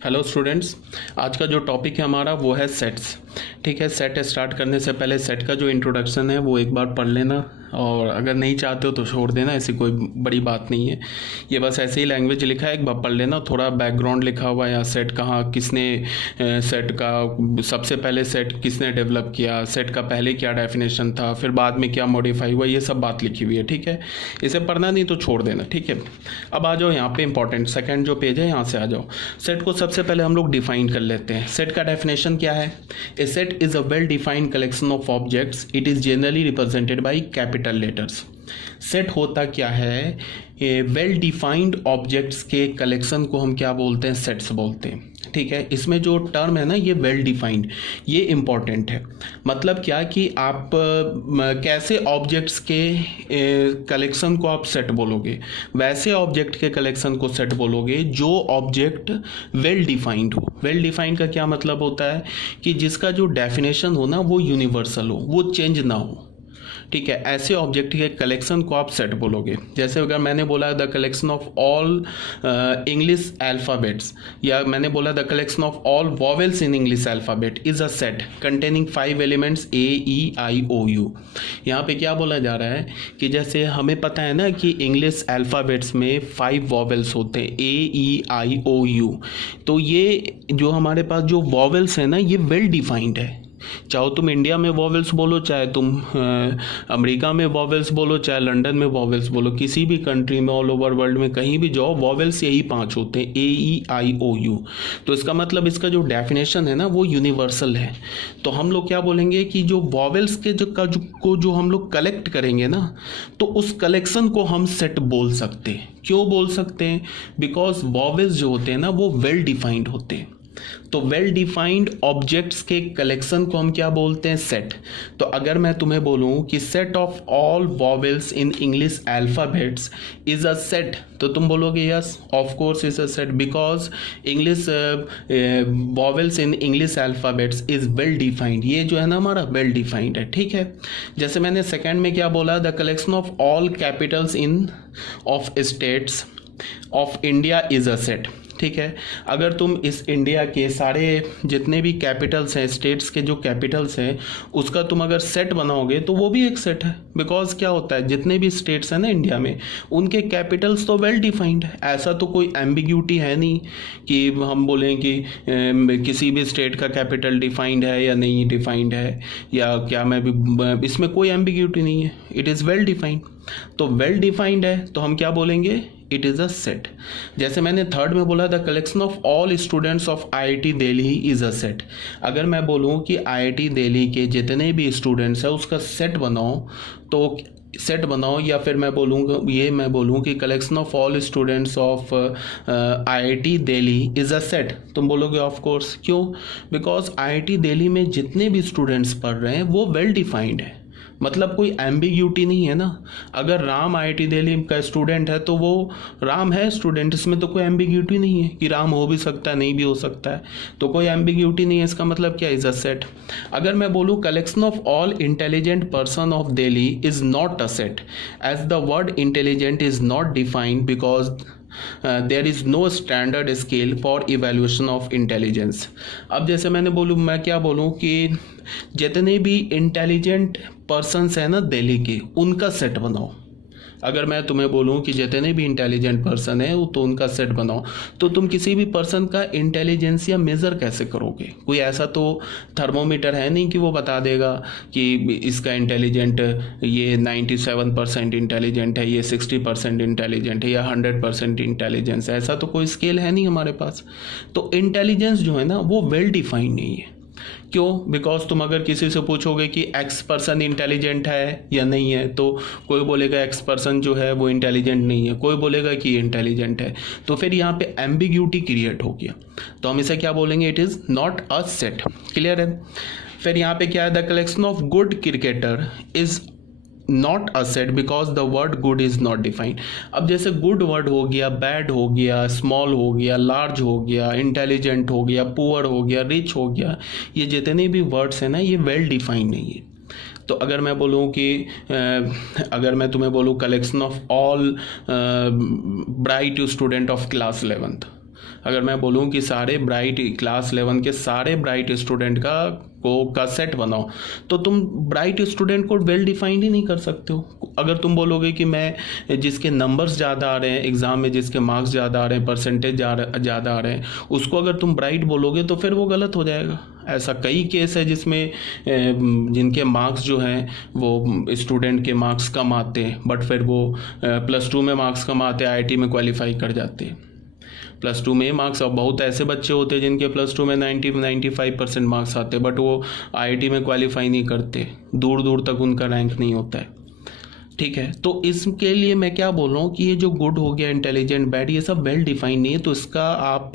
Hello students, आज का जो टॉपिक है हमारा वो है सेट्स। ठीक है, सेट स्टार्ट करने से पहले सेट का जो इंट्रोडक्शन है वो एक बार पढ़ लेना, और अगर नहीं चाहते हो तो छोड़ देना, ऐसी कोई बड़ी बात नहीं है। ये बस ऐसे ही लैंग्वेज लिखा है, एक बार पढ़ लेना। थोड़ा बैकग्राउंड लिखा हुआ है यहाँ, सेट कहाँ किसने सेट का सबसे पहले सेट किसने डेवलप किया, सेट का पहले क्या डेफिनेशन था, फिर बाद में क्या मॉडिफाई हुआ, ये सब बात लिखी हुई है। ठीक है, इसे पढ़ना नहीं तो छोड़ देना। ठीक है, अब आ जाओ यहाँ पे इंपॉर्टेंट सेकंड जो पेज है यहाँ से आ जाओ। सेट को सबसे पहले हम लोग डिफाइन कर लेते हैं। सेट का डेफिनेशन क्या है? A set is a well defined collection of objects, it is generally represented by capital letters. Set होता क्या है? वेल डिफाइंड ऑब्जेक्ट्स के कलेक्शन को हम क्या बोलते हैं? सेट्स बोलते हैं। ठीक है, इसमें जो टर्म है ना ये वेल डिफाइंड, ये इंपॉर्टेंट है। मतलब क्या कि आप कैसे ऑब्जेक्ट्स के कलेक्शन को आप सेट बोलोगे, वैसे ऑब्जेक्ट के कलेक्शन को सेट बोलोगे जो ऑब्जेक्ट वेल डिफाइंड हो। वेल डिफाइंड का क्या मतलब होता है? कि जिसका जो डेफिनेशन हो ना वो यूनिवर्सल हो, वो चेंज ना हो। ठीक है, ऐसे ऑब्जेक्ट के कलेक्शन को आप सेट बोलोगे। जैसे अगर मैंने बोला the collection of all English alphabets, या मैंने बोला the collection of all vowels in English alphabet is a set containing 5 elements AEIOU। यहाँ पे क्या बोला जा रहा है कि जैसे हमें पता है ना कि इंग्लिश अल्फ़ाबेट्स में 5 वॉवेल्स होते हैं AEIOU, तो ये जो हमारे पास जो वॉवेल्स है ना ये वेल डिफाइंड है। चाहो तुम इंडिया में वॉवेल्स बोलो, चाहे तुम अमेरिका में वॉवेल्स बोलो, चाहे लंदन में वॉवेल्स बोलो, किसी भी कंट्री में ऑल ओवर वर्ल्ड में कहीं भी जाओ, वॉवेल्स यही 5 होते हैं AEIOU। तो इसका मतलब इसका जो डेफिनेशन है ना वो यूनिवर्सल है। तो हम लोग क्या बोलेंगे कि जो वॉवेल्स के जो हम लोग कलेक्ट करेंगे ना, तो उस कलेक्शन को हम सेट बोल सकते हैं। क्यों बोल सकते हैं? बिकॉज वॉवेल्स जो होते हैं ना वो वेल डिफाइंड होते हैं। तो वेल डिफाइंड ऑब्जेक्ट्स के कलेक्शन को हम क्या बोलते हैं? सेट। तो अगर मैं तुम्हें बोलूं कि set of all vowels in English alphabets is a set, तो तुम बोलोगे yes of course is a set, because English vowels in English alphabets is well defined. ये जो है ना हमारा वेल डिफाइंड है। ठीक है, जैसे मैंने सेकंड में क्या बोला, the collection of all Capitals in of states of India is a set. ठीक है, अगर तुम इस इंडिया के सारे जितने भी कैपिटल्स हैं, स्टेट्स के जो कैपिटल्स हैं, उसका तुम अगर सेट बनाओगे तो वो भी एक सेट है। बिकॉज क्या होता है, जितने भी स्टेट्स हैं ना इंडिया में, उनके कैपिटल्स तो वेल डिफाइंड है। ऐसा तो कोई एम्बिग्यूटी है नहीं कि हम बोलें कि किसी भी स्टेट का कैपिटल डिफाइंड है या नहीं डिफाइंड है, या क्या मैं भी, इसमें कोई एम्बिग्यूटी नहीं है, इट इज़ वेल डिफाइंड। तो वेल डिफाइंड है तो हम क्या बोलेंगे? It is a set. जैसे मैंने थर्ड में बोला the collection of all students of IIT Delhi is a set. अगर मैं बोलूँ कि IIT दिल्ली के जितने भी स्टूडेंट्स हैं उसका सेट बनाओ, तो सेट बनाओ, या फिर मैं बोलूँ कि collection of all students of IIT Delhi is a set, तुम बोलोगे ऑफ कोर्स। क्यों? बिकॉज IIT दिल्ली में जितने भी स्टूडेंट्स पढ़ रहे हैं वो वेल डिफाइंड है। मतलब कोई एम्बिग्यूटी नहीं है ना। अगर राम IIT दिल्ली का स्टूडेंट है तो वो राम है स्टूडेंट, इसमें तो कोई एम्बिग्यूटी नहीं है कि राम हो भी सकता है नहीं भी हो सकता है, तो कोई एम्बिग्यूटी नहीं है। इसका मतलब क्या? Is a set. अगर मैं बोलूँ collection of all intelligent person of Delhi is not a set, as the word intelligent is not defined because there is no standard scale for evaluation of intelligence. अब जैसे मैं क्या बोलूँ कि जितने भी इंटेलिजेंट पर्सन्स हैं ना दिल्ली के, उनका सेट बनाओ। अगर मैं तुम्हें बोलूं कि जितने भी इंटेलिजेंट पर्सन है तो उनका सेट बनाओ, तो तुम किसी भी पर्सन का इंटेलिजेंसिया मेज़र कैसे करोगे? कोई ऐसा तो थर्मोमीटर है नहीं कि वो बता देगा कि इसका इंटेलिजेंट ये 97% इंटेलिजेंट है, ये 60% इंटेलिजेंट है, या 100% इंटेलिजेंस है। ऐसा तो कोई स्केल है नहीं हमारे पास। तो इंटेलिजेंस जो है ना वो वेल डिफाइंड नहीं है। क्यों? बिकॉज तुम अगर किसी से पूछोगे कि X पर्सन इंटेलिजेंट है या नहीं है, तो कोई बोलेगा X पर्सन जो है वो इंटेलिजेंट नहीं है, कोई बोलेगा कि इंटेलिजेंट है। तो फिर यहाँ पे एम्बिग्यूटी क्रिएट हो गया, तो हम इसे क्या बोलेंगे? It is not a set. Clear है? फिर यहाँ पे क्या है? The collection of good cricketer is not a set because the word good is not defined. अब जैसे गुड वर्ड हो गया, बैड हो गया, स्मॉल हो गया, लार्ज हो गया, इंटेलिजेंट हो गया, पुअर हो गया, रिच हो गया, ये जितने भी वर्ड्स हैं ना ये वेल डिफाइंड नहीं है। तो अगर मैं बोलूँ कि अगर मैं तुम्हें बोलूँ collection of all bright student of class 11th, अगर मैं बोलूँ कि सारे ब्राइट क्लास 11 के सारे ब्राइट स्टूडेंट का सेट बनाओ, तो तुम ब्राइट स्टूडेंट को वेल डिफाइंड ही नहीं कर सकते हो। अगर तुम बोलोगे कि मैं जिसके नंबर्स ज़्यादा आ रहे हैं एग्ज़ाम में, जिसके मार्क्स ज़्यादा आ रहे हैं, परसेंटेज ज़्यादा आ रहे हैं, उसको अगर तुम ब्राइट बोलोगे तो फिर वो गलत हो जाएगा। ऐसा कई केस है जिसमें जिनके मार्क्स जो हैं वो स्टूडेंट के मार्क्स कम आते हैं, बट फिर वो +2 में मार्क्स कम आते हैं, IIT में क्वालिफाई कर जाते हैं। +2 में मार्क्स, और बहुत ऐसे बच्चे होते हैं जिनके +2 में 90-95% मार्क्स आते हैं, बट वो IIT में क्वालिफाई नहीं करते, दूर दूर तक उनका रैंक नहीं होता है। ठीक है, तो इसके लिए मैं क्या बोल रहा हूँ कि ये जो गुड हो गया, इंटेलिजेंट, बैड, ये सब वेल डिफाइंड नहीं है, तो इसका आप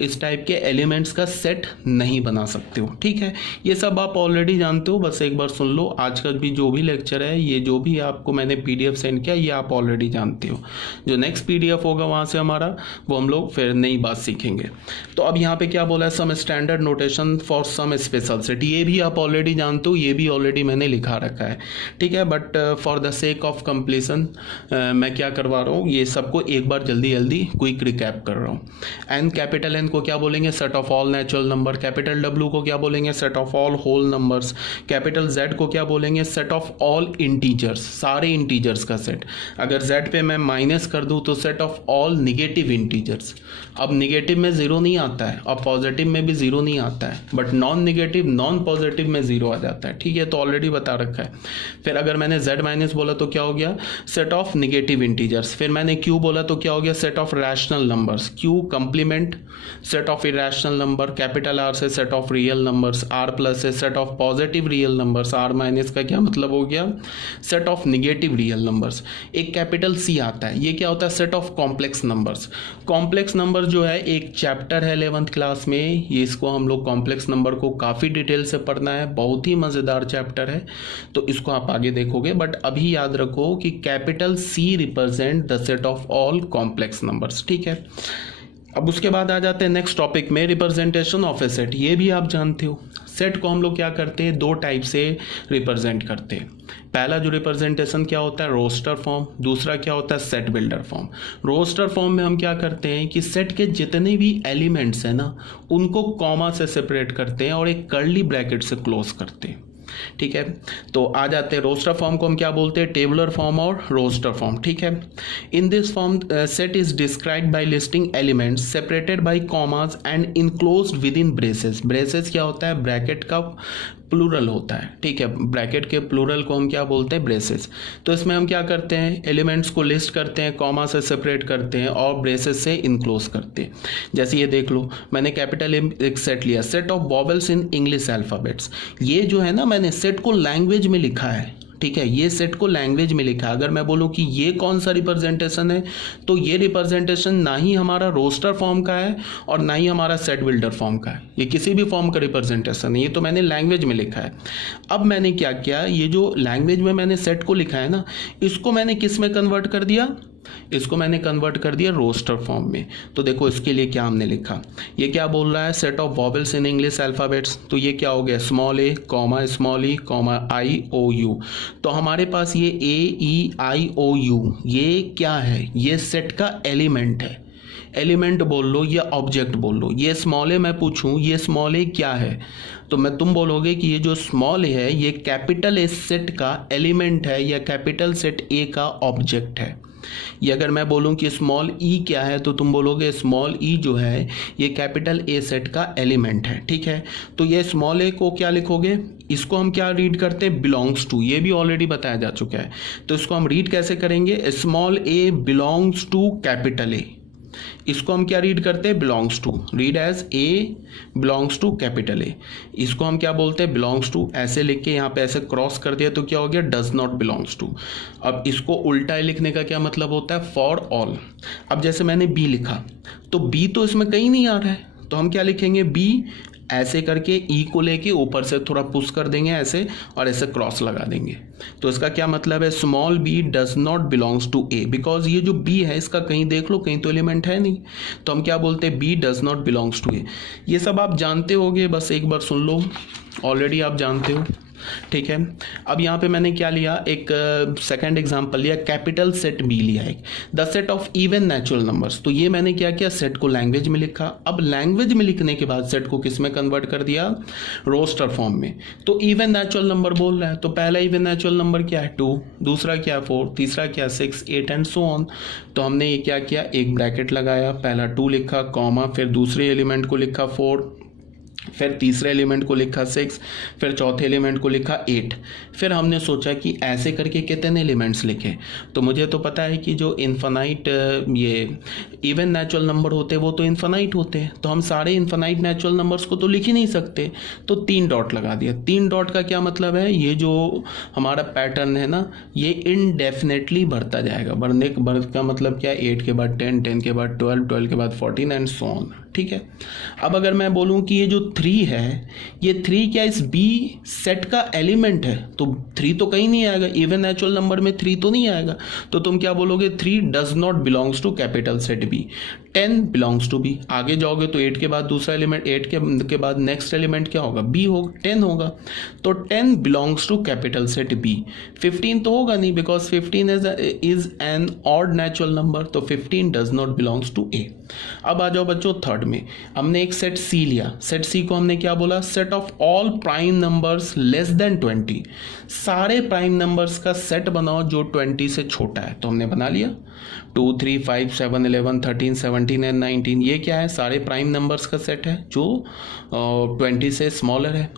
इस टाइप के एलिमेंट्स का सेट नहीं बना सकते हो। ठीक है, ये सब आप ऑलरेडी जानते हो, बस एक बार सुन लो। आज का भी जो भी लेक्चर है, ये जो भी आपको मैंने PDF सेंड किया, ये आप ऑलरेडी जानते हो। जो नेक्स्ट PDF होगा वहाँ से हमारा, वो हम लोग फिर नई बात सीखेंगे। तो अब यहाँ पे क्या बोला है, some standard notation for some special set, ये भी आप ऑलरेडी जानते हो, ये भी ऑलरेडी मैंने लिखा रखा है। ठीक है, but for the sake of completion मैं क्या करवा रहा हूँ, ये सबको एक बार जल्दी जल्दी क्विक रिकैप कर रहा हूँ। एन, कैपिटल N को क्या बोलेंगे, set of all natural number. Capital W को क्या बोलेंगे, set of all whole numbers. Capital Z को क्या बोलेंगे, सेट ऑफ ऑल इंटीजर्स, सारे इंटीजर्स का सेट। अगर Z पे मैं माइनस कर दूँ तो set of all negative integers. अब निगेटिव में 0 नहीं आता है और पॉजिटिव में भी 0 नहीं आता है, but non negative non positive में 0 आ जाता है। ठीक है, तो ऑलरेडी बता रखा है। फिर अगर मैंने Z माइनस बोला तो क्या हो गया, सेट ऑफ निगेटिव इंटीजर्स। फिर मैंने Q बोला तो क्या हो गया, set of rational numbers. Q complement set of irrational number. Capital R से set of real numbers. R plus से set of positive real numbers. R minus का क्या मतलब हो गया, set of negative real numbers. एक कैपिटल C आता है, ये क्या होता है, set of complex numbers. Complex number जो है एक चैप्टर है 11th क्लास में, ये इसको हम लोग कॉम्प्लेक्स नंबर को काफ़ी डिटेल से पढ़ना है, बहुत ही मज़ेदार चैप्टर है, तो इसको आप आगे देखोगे। बट अभी याद रखो कि capital C represent the set of all complex numbers. ठीक है, अब उसके बाद आ जाते हैं नेक्स्ट टॉपिक में, रिप्रेजेंटेशन ऑफ ए सेट। ये भी आप जानते हो, सेट को हम लोग क्या करते हैं, 2 टाइप से रिप्रेजेंट करते हैं। पहला जो रिप्रेजेंटेशन क्या होता है, रोस्टर फॉर्म। दूसरा क्या होता है, set builder form. Roster form में हम क्या करते हैं कि सेट के जितने भी एलिमेंट्स हैं ना, उनको कॉमा से सेपरेट करते हैं और एक कर्ली ब्रैकेट से क्लोज करते हैं। ठीक है, तो आ जाते हैं रोस्टर फॉर्म को हम क्या बोलते हैं, टेबुलर फॉर्म और रोस्टर फॉर्म। ठीक है, in this form set is described bye listing elements separated by commas and enclosed with in braces. Braces क्या होता है, ब्रैकेट का प्लूरल होता है। ठीक है, ब्रैकेट के प्लूरल को हम क्या बोलते हैं, ब्रेसेस। तो इसमें हम क्या करते हैं, एलिमेंट्स को लिस्ट करते हैं, कॉमा से सेपरेट करते हैं और ब्रेसेस से इनक्लोज करते हैं। जैसे ये देख लो, मैंने कैपिटल एक सेट लिया, set of vowels in English alphabets. ये जो है ना, मैंने सेट को लैंग्वेज में लिखा है। ठीक है, ये सेट को लैंग्वेज में लिखा है। अगर मैं बोलूँ कि ये कौन सा रिप्रेजेंटेशन है, तो ये रिप्रेजेंटेशन ना ही हमारा रोस्टर फॉर्म का है और ना ही हमारा सेट बिल्डर फॉर्म का है, ये किसी भी फॉर्म का रिप्रेजेंटेशन है, ये तो मैंने लैंग्वेज में लिखा है। अब मैंने क्या किया, ये जो लैंग्वेज में मैंने सेट को लिखा है ना, इसको मैंने किस में कन्वर्ट कर दिया, इसको मैंने कन्वर्ट कर दिया रोस्टर फॉर्म में। तो देखो इसके लिए क्या हमने लिखा, ये क्या बोल रहा है, set of vowels in English alphabets. तो ये क्या हो गया, small A comma small E comma I O U. तो हमारे पास ये AEIOU ये क्या है, ये सेट का एलिमेंट है। एलिमेंट बोल लो या ऑब्जेक्ट बोल लो। ये स्मॉल ए मैं पूछूं, ये स्मॉल ए क्या है, तो मैं तुम बोलोगे कि ये जो स्मॉल ए है ये कैपिटल ए सेट का एलिमेंट है या कैपिटल सेट ए का ऑब्जेक्ट है। ये अगर मैं बोलूं कि स्मॉल ई क्या है, तो तुम बोलोगे स्मॉल ई जो है ये कैपिटल ए सेट का एलिमेंट है। ठीक है, तो ये स्मॉल ए को क्या लिखोगे, इसको हम क्या रीड करते हैं, बिलोंग्स टू। ये भी ऑलरेडी बताया जा चुका है, तो इसको हम रीड कैसे करेंगे, small A belongs to capital A. इसको हम क्या रीड करते हैं, belongs to, read as A belongs to capital A. इसको हम क्या बोलते हैं, बिलोंग्स टू। ऐसे लिख के यहाँ पे ऐसे क्रॉस कर दिया तो क्या हो गया, डज नॉट बिलोंग्स टू। अब इसको उल्टा लिखने का क्या मतलब होता है, फॉर ऑल। अब जैसे मैंने बी लिखा, तो बी तो इसमें कहीं नहीं आ रहा है, तो हम क्या लिखेंगे, बी ऐसे करके ई को लेके ऊपर से थोड़ा पुश कर देंगे ऐसे और ऐसे क्रॉस लगा देंगे। तो इसका क्या मतलब है, small B does not belongs to A, because ये जो बी है इसका कहीं देख लो, कहीं तो एलिमेंट है नहीं, तो हम क्या बोलते हैं, B does not belongs to A. ये सब आप जानते होगे, बस एक बार सुन लो, ऑलरेडी आप जानते हो। ठीक है। अब यहाँ पे मैंने क्या लिया, एक सेकंड एग्जांपल लिया, कैपिटल सेट बी लिया एक, the set of even natural numbers. तो ये मैंने क्या किया, सेट को लैंग्वेज में लिखा। अब लैंग्वेज में लिखने के बाद सेट को किस में कन्वर्ट कर दिया, रोस्टर फॉर्म में। तो इवन नेचुरल नंबर बोल रहा है, तो पहला इवन नेचुरल नंबर क्या है 2, दूसरा क्या है 4, तीसरा क्या है 6, 8 एंड सो ऑन। तो हमने ये क्या किया, एक ब्रैकेट लगाया, पहला 2 लिखा, कॉमा, फिर दूसरे एलिमेंट को लिखा 4, फिर तीसरे एलिमेंट को लिखा 6, फिर चौथे एलिमेंट को लिखा 8। फिर हमने सोचा कि ऐसे करके कितने एलिमेंट्स लिखे। तो मुझे तो पता है कि जो इन्फानाइट ये इवन नेचुरल नंबर होते हैं वो तो इन्फानाइट होते हैं, तो हम सारे इन्फानाइट नेचुरल नंबर्स को तो लिख ही नहीं सकते। तो 3 डॉट लगा दिया। 3 डॉट का क्या मतलब है, ये जो हमारा पैटर्न है ना, ये इनडेफिनेटली बढ़ता जाएगा। बढ़ने का मतलब क्या है, 8 के बाद 10, 10 के बाद 12, 12 के बाद 14 एंड सो ऑन। ठीक है। अब अगर मैं बोलूं कि ये जो 3 है, ये 3 क्या इस बी सेट का एलिमेंट है, तो 3 तो कहीं नहीं आएगा, इवन नेचुरल नंबर में 3 तो नहीं आएगा। तो तुम क्या बोलोगे, 3 does not belongs to capital set B, 10 belongs to B. आगे जाओगे तो 8 के बाद दूसरा एलिमेंट, 8 के बाद नेक्स्ट एलिमेंट क्या होगा, बी होगा, 10 होगा। तो 10 belongs to capital set B. 15 तो होगा नहीं, because 15 is an odd natural number, तो 15 does not belongs to A. अब आ जाओ बच्चों थर्ड में, हमने एक सेट सी लिया। सेट सी को हमने क्या बोला, set of all prime numbers less than 20। सारे प्राइम नंबर्स का सेट बनाओ जो 20 से छोटा है। तो हमने बना लिया 2, 3, 5, 7, 11, 13, 17 एंड 19। ये क्या है, सारे प्राइम नंबर्स का सेट है जो 20 से स्मॉलर है।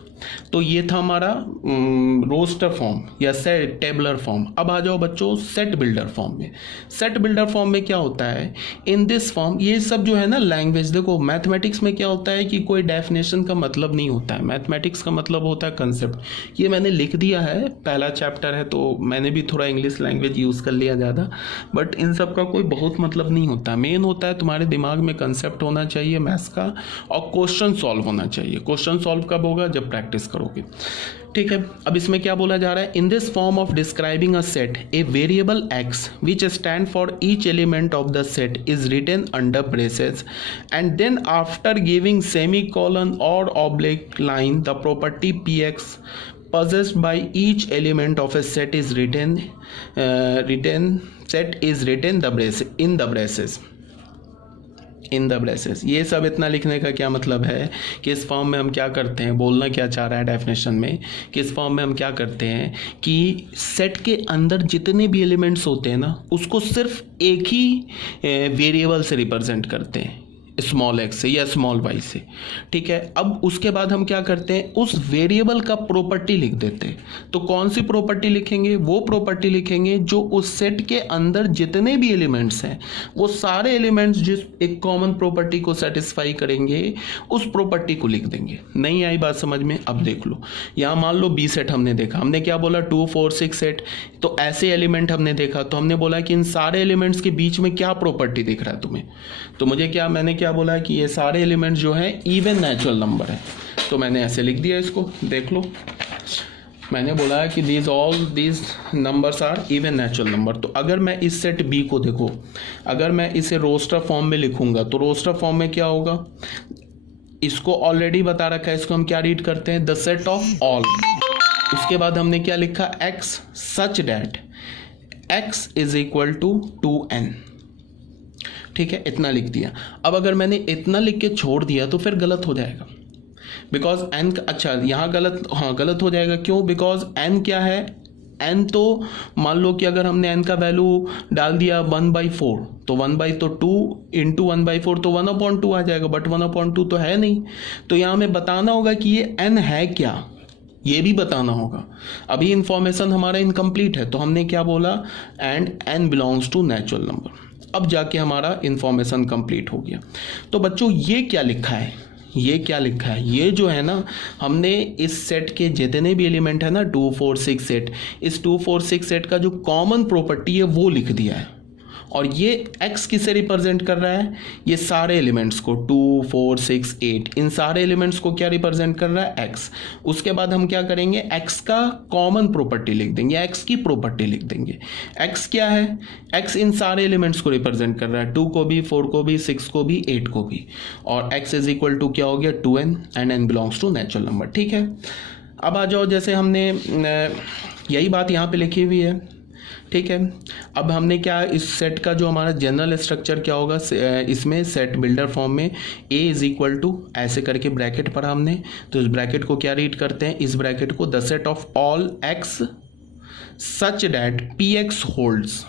तो ये था हमारा रोस्टर फॉर्म या सेट टेबलर फॉर्म। अब आ जाओ बच्चों सेट बिल्डर फॉर्म में। सेट बिल्डर फॉर्म में क्या होता है, इन दिस फॉर्म, ये सब जो है ना लैंग्वेज, देखो मैथमेटिक्स में क्या होता है कि कोई डेफिनेशन का मतलब नहीं होता है, मैथमेटिक्स का मतलब होता है कंसेप्ट। ये मैंने लिख दिया है, पहला चैप्टर है तो मैंने भी थोड़ा इंग्लिश लैंग्वेज यूज़ कर लिया ज़्यादा, बट इन सब का कोई बहुत मतलब नहीं होता। मेन होता है तुम्हारे दिमाग में कंसेप्ट होना चाहिए मैथ्स का, और क्वेश्चन सॉल्व होना चाहिए। क्वेश्चन सॉल्व कब होगा, जब प्रैक्टिस करोगे। ठीक है। अब इसमें क्या बोला जा रहा है, in this form of describing a set, a variable x which stand for each element of the set is written under braces, and then after giving semicolon और oblique line the property P x possessed by each element of a set is written in the braces। ये सब इतना लिखने का क्या मतलब है कि इस फॉर्म में हम क्या करते हैं, बोलना क्या चाह रहा है डेफिनेशन में, कि इस फॉर्म में हम क्या करते हैं कि सेट के अंदर जितने भी एलिमेंट्स होते हैं ना, उसको सिर्फ एक ही वेरिएबल से रिप्रेजेंट करते हैं, स्मॉल एक्स से या स्मॉल वाई से। ठीक है। अब उसके बाद हम क्या करते हैं, उस वेरिएबल का प्रॉपर्टी लिख देते हैं। तो कौन सी प्रॉपर्टी लिखेंगे, वो प्रॉपर्टी लिखेंगे जो उस सेट के अंदर जितने भी एलिमेंट्स हैं, वो सारे एलिमेंट्स जिस एक कॉमन प्रॉपर्टी को सेटिस्फाई करेंगे, उस प्रॉपर्टी को लिख देंगे। नहीं आई बात समझ में? अब देख लो, यहाँ मान लो बी सेट हमने देखा, हमने क्या बोला 2, 4, 6, 8, तो ऐसे एलिमेंट हमने देखा, तो हमने बोला कि इन सारे एलिमेंट्स के बीच में क्या प्रॉपर्टी दिख रहा है तुम्हें। तो मुझे क्या, मैंने क्या बोला कि ये सारे एलिमेंट्स जो है इवन नेचुरल नंबर है, तो मैंने ऐसे लिख दिया इसको। देख लो, मैंने बोला कि all these numbers are even natural number. तो अगर मैं इस सेट बी को देखो, अगर मैं इसे रोस्टर फॉर्म में लिखूंगा, तो रोस्टर फॉर्म में क्या होगा, इसको ऑलरेडी बता रखा है, इसको हम क्या रीड करते हैं, द सेट ऑफ ऑल। उसके बाद हमने क्या लिखा, x such that x is equal to 2n। ठीक है, इतना लिख दिया। अब अगर मैंने इतना लिख के छोड़ दिया तो फिर गलत हो जाएगा, बिकॉज एन, अच्छा यहाँ गलत, हाँ गलत हो जाएगा। क्यों? बिकॉज एन क्या है, एन तो मान लो कि अगर हमने एन का वैल्यू डाल दिया 1/4, तो 1 तो 2 इंटू 1/4 तो 1/2 आ जाएगा, बट 1/2 तो है नहीं। तो यहाँ हमें बताना होगा कि ये एन है क्या, ये भी बताना होगा। अभी इंफॉर्मेशन हमारा इनकम्प्लीट है, तो हमने क्या बोला, and n belongs to natural number. अब जाके हमारा इंफॉर्मेशन कंप्लीट हो गया। तो बच्चों ये क्या लिखा है, ये क्या लिखा है, ये जो है ना, हमने इस सेट के जितने भी एलिमेंट है ना 2, 4, 6, 8, इस 2, 4, 6, 8 का जो कॉमन प्रॉपर्टी है वो लिख दिया है। और ये x किसे रिप्रेजेंट कर रहा है, ये सारे एलिमेंट्स को 2, 4, 6, 8, इन सारे एलिमेंट्स को क्या रिप्रेजेंट कर रहा है, x। उसके बाद हम क्या करेंगे, x का कॉमन प्रॉपर्टी लिख देंगे, x की प्रॉपर्टी लिख देंगे। x क्या है, x इन सारे एलिमेंट्स को रिप्रेजेंट कर रहा है, 2 को भी, 4 को भी, 6 को भी, 8 को भी। और x इज इक्वल टू क्या हो गया, 2n, and n belongs to natural number. ठीक है। अब आ जाओ, जैसे हमने यही बात यहाँ पे लिखी हुई है, ठीक है। अब हमने क्या, इस सेट का जो हमारा जनरल स्ट्रक्चर क्या होगा, इसमें सेट बिल्डर फॉर्म में ए इज इक्वल टू ऐसे करके ब्रैकेट पढ़ा हमने, तो इस ब्रैकेट को क्या रीड करते हैं, इस ब्रैकेट को the set of all x such that P x holds,